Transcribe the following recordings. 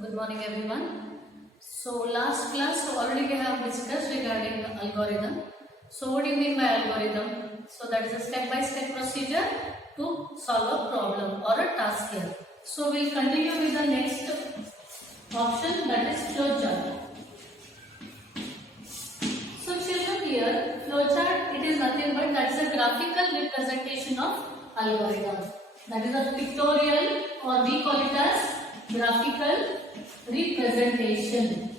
Good morning everyone. So last class already we have discussed regarding the algorithm. So what do you mean by algorithm? So that is a step-by-step procedure to solve a problem or a task here. So we'll continue with the next option, that is flowchart. So children, here flowchart, it is nothing but that is a graphical representation of algorithm. That is a pictorial, or we call it as graphical representation.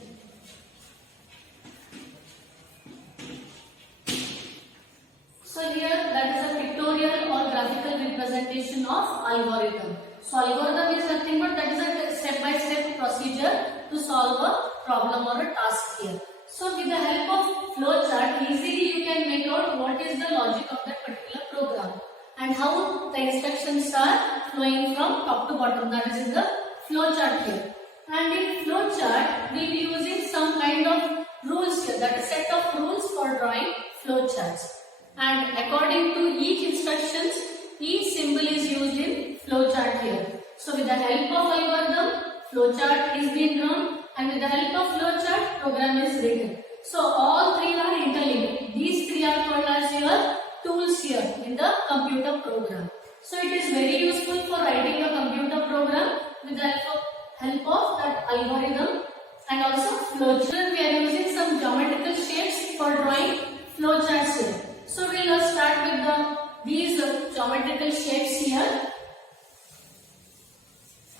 So here that is a pictorial or graphical representation of algorithm. So algorithm is nothing but that is a step-by-step procedure to solve a problem or a task here. So with the help of flowchart, easily you can make out what is the logic of that particular program and how the instructions are flowing from top to bottom. That is in the flowchart here. And in flowchart, we will be using some kind of rules here, that is set of rules for drawing flowcharts. And according to each instructions, each symbol is used in flowchart here. So with the help of algorithm, flowchart is being drawn, and with the help of flowchart, program is written. So all three are interlinked. These three are called as your tools here in the computer program. So it is very useful for writing a computer program with the help of that algorithm and also flowchart. We are using some geometrical shapes for drawing flowcharts here. So we will start with these geometrical shapes here.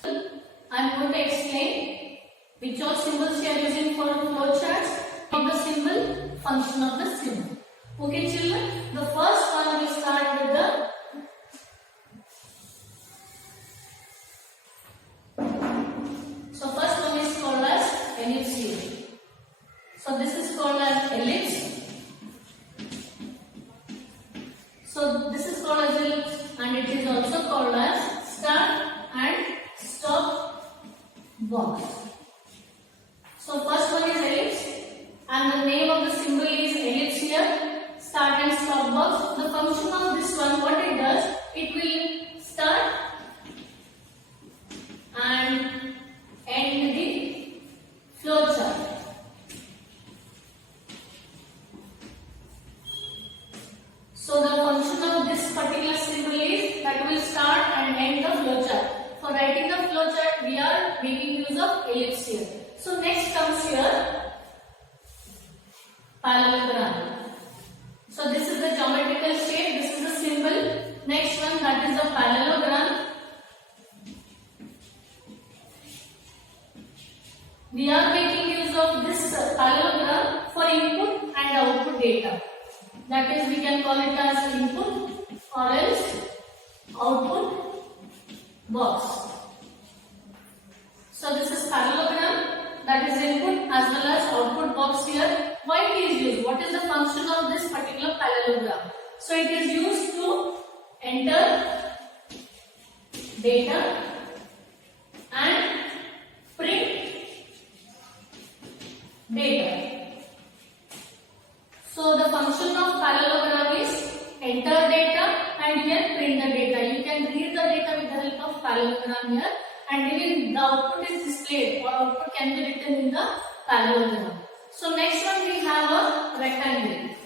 I am going to explain which all symbols we are using for flowcharts, of the symbol, function of the symbol. Okay children, the first one we start with the first one is called as ellipse here. So this is called as ellipse. So this is called as ellipse, and it is also called as start and stop box. So first one is ellipse, and the name of the symbol is ellipse here. Start and stop box. The function of this one, what it does, it will start and end the flowchart. So the function of this particular symbol is that will start and end the flowchart. For writing the flowchart, we are making use of ellipse here. So next comes here parallelogram. So this is the geometrical shape, this is the symbol. Next one, that is the parallelogram. We are making use of this parallelogram for input and output data. That is, we can call it as input or else output box. So this is parallelogram, that is input as well as output box here. Why it is used? What is the function of this particular parallelogram? So it is used to enter data and print data. So the function of parallelogram is enter data and here print the data. You can read the data with the help of parallelogram here, and even the output is displayed or output can be written in the parallelogram. So next one we have a rectangle.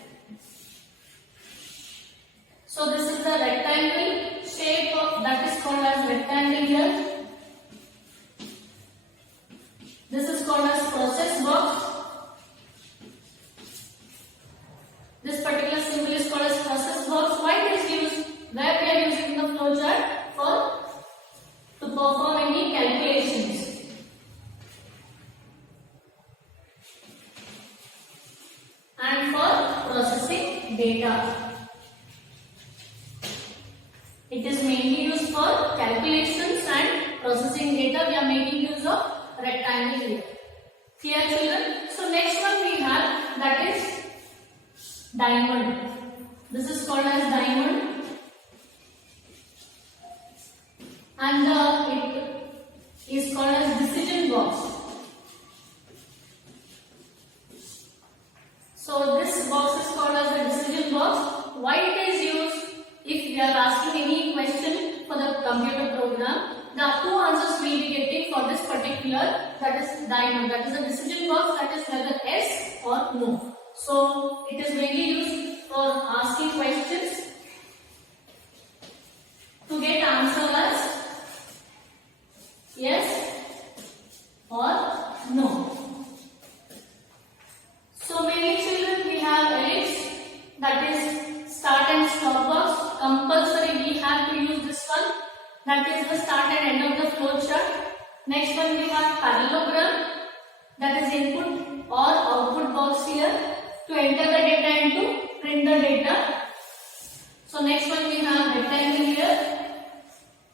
So this is the rectangle shape of, that is called as rectangle here. This is called as process box. This particular symbol is called as process box. Why it is used? Where we are using the flowchart for to perform any calculations. And for processing data. It is mainly used for calculations and processing data. We are making use of rectangle here. Clear children? So next one we have, that is diamond. This is called as diamond, and it is called as decision box. So this box is called as a decision box. Why it is used? If we are asking any question for the computer program, the two answers we will be getting for this particular particular, that is diamond, that is a decision box, that is whether yes or no. So it is mainly used for asking questions to get answer as yes or no. So mainly children, we have ellipse, that is start and stop box. Compulsory we have to use this one, that is the start and end of the flow chart. Next one we have parallelogram, that is input or output box here to enter the data and to print the data. So next one we have rectangle here.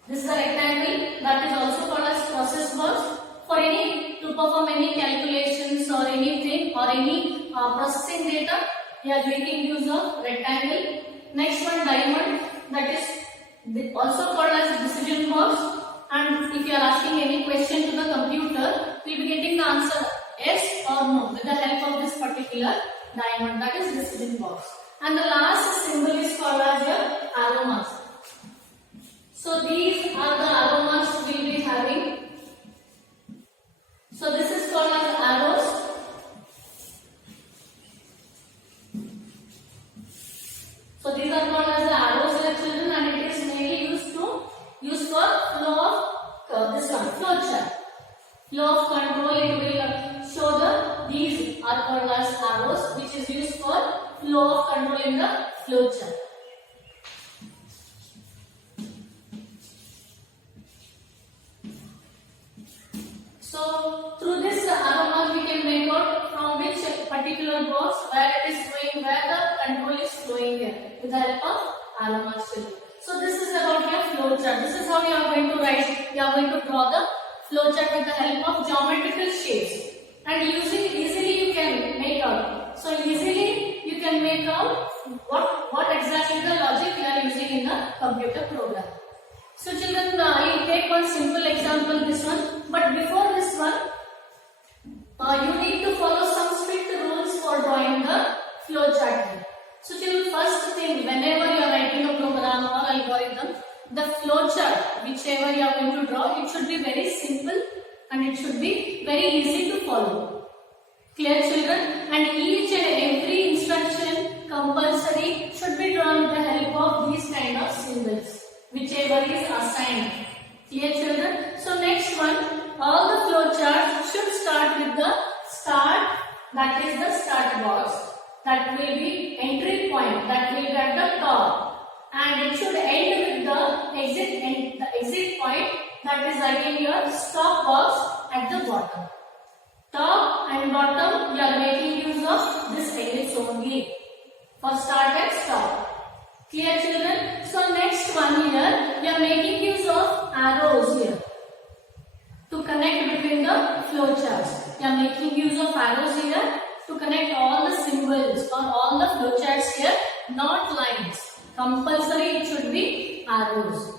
This is a rectangle, that is also called as process box. For to perform any calculations or anything or any processing data, we are making use of rectangle. Next one diamond, that is also called as decision box. And if you are asking any question to the computer, we will be getting the answer yes or no with the help of this particular diamond, that is decision box. And the last symbol is called as your arrow marks. So these are the arrow marks we will be having. So this is called as arrows. So these are called as the arrows here children, and it is mainly used for flow of this one, flow chart. Flow of control, it will show these are called as arrows, which is used for flow of control in the flow chart. So through this arrow mark we can make out from which particular box where it is flowing, where the control is flowing here with the help of arrow marks. So this is about your flow chart. This is how you are going to write. You are going to draw the flow chart with the help of geometrical shapes, and easily you can make out. So easily you can make out what exactly the logic you are using in the computer program. So children, I will take one simple example, this one. But before this one, you need to follow some strict rules for drawing the flow chart here. So children, first thing, whenever you are writing a program or algorithm, the flow chart, whichever you are going to draw, it should be very simple and it should be very easy to follow. Clear children? And each and every instruction compulsory should be drawn with the help of these kind of symbols, whichever is assigned. Clear children? So next one, all the flow charts should start with the start, that is the start box, that will be entry point, that will be at the top, and it should end with the exit point, that is again your stop box at the bottom. Top and bottom, you are making use of this ellipse only for start and stop. Clear children? So next one here, we are making use of arrows here to connect between the flow charts. We are making use of arrows here to connect all the symbols or all the flow charts here, not lines. Compulsory it should be arrows.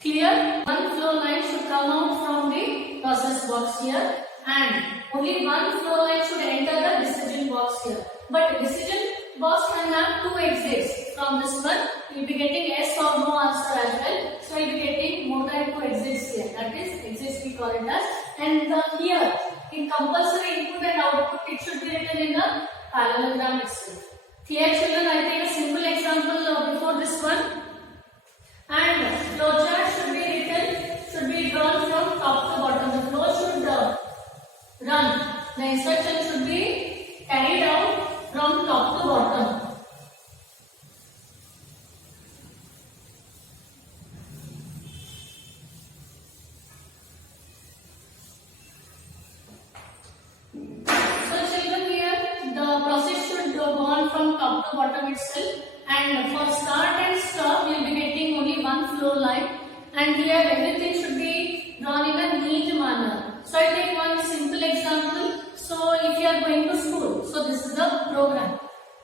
Clear? One flow line should come out from the process box here, and only one flow line should enter the decision box here. But decision box can have two exits. From this one, you will be getting yes or no answer as well. So you will be getting more than two exits here. That is exits we call it as. And here, in compulsory input and output, it should be written in the parallelogram itself. Clear children? I take a simple example before this one. And flow chart should be drawn from top to bottom. The flow should run. The instruction should be carried out from top to bottom. So children, here the process should go on from top to bottom itself, and for start and stop you will be getting only one flow line, and here everything should be drawn in a neat manner. So I take one simple example. So if you are going to school, so this is the program.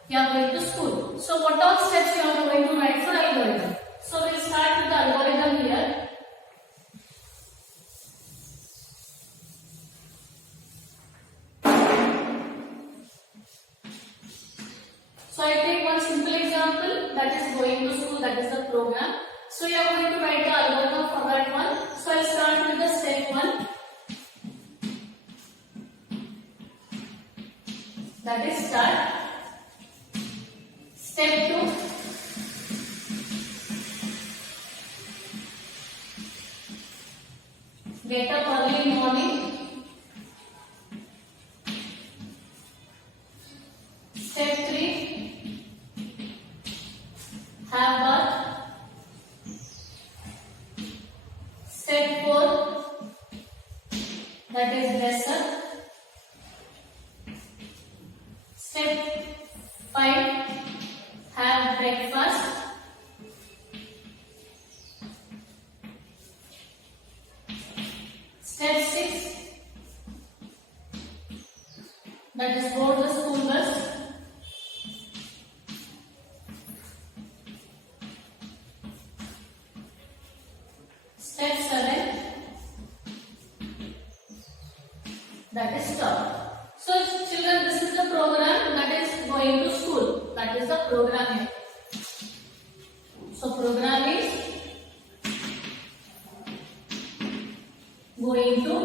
You are going to school. So what all steps you are going to write for algorithm? So we will start with the algorithm here. So I take one simple example, that is going to school, that is the program. So you are going to write the algorithm for that one. So I will start with the step 1. that is start. Step 2, get up early in morning. Step 3, have bath. Step 4, that is dress up. Step 5, have breakfast. Step 6, that is board the school bus. Step 7, that is stop. So children, this is the program that is going to school. That is the program here. So program is going to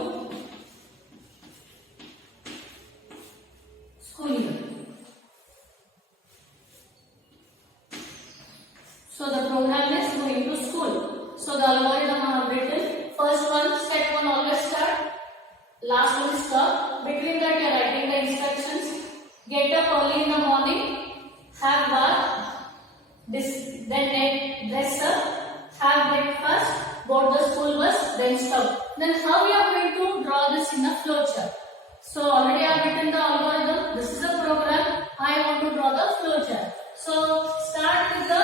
school year. So the program is going to school. So the algorithm I have written. First one, step 1 always start. Last one stop. Between that you are writing the instructions. Get up early in the morning. Have bath. Then dress up. Have breakfast. Board the school bus. Then stop. Then how we are going to draw this in a flowchart? So already I have written the algorithm. This is a program. I want to draw the flowchart. So start with the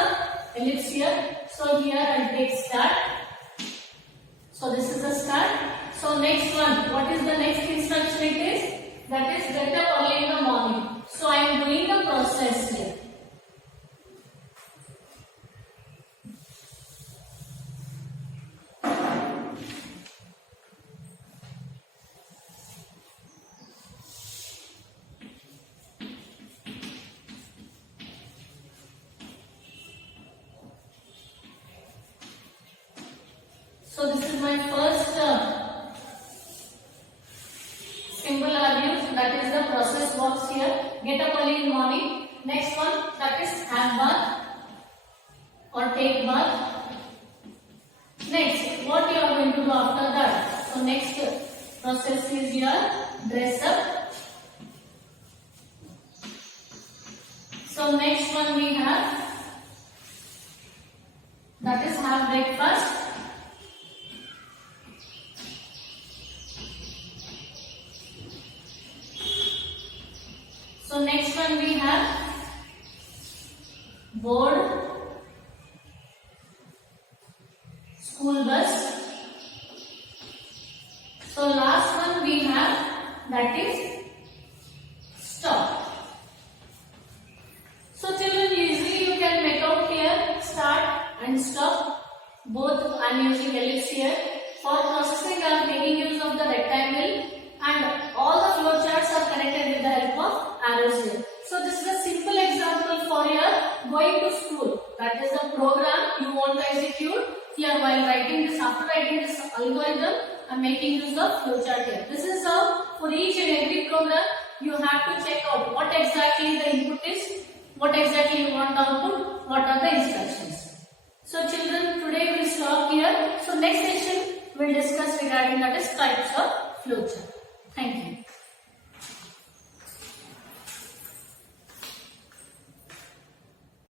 ellipse here. So here I will take start. So this is the start. So next one, what is the next instruction it is? That is get up early in the morning. So I am doing the process here. So this is my first symbol I have used, that is the process box here. Get up early in the morning. Next one, that is have bath or take bath. Next, what you are going to do after that? So next process is your dress up. So next one we have, that is have breakfast. So next one we have board school bus. So last one we have, that is stop. So children, easily you can make out here start and stop. Both I am using ellipse here. For processing I am making use of the rectangle, and all the flowcharts are connected with the help of arrows here. So this is a simple example for your going to school. That is the program you want to execute. Here while writing this, after writing this algorithm, I am making use of flowchart here. This is how for each and every program you have to check out what exactly the input is, what exactly you want the output, what are the instructions. So children, today we will stop here. So next session we will discuss regarding that is types of flowchart. Thank you.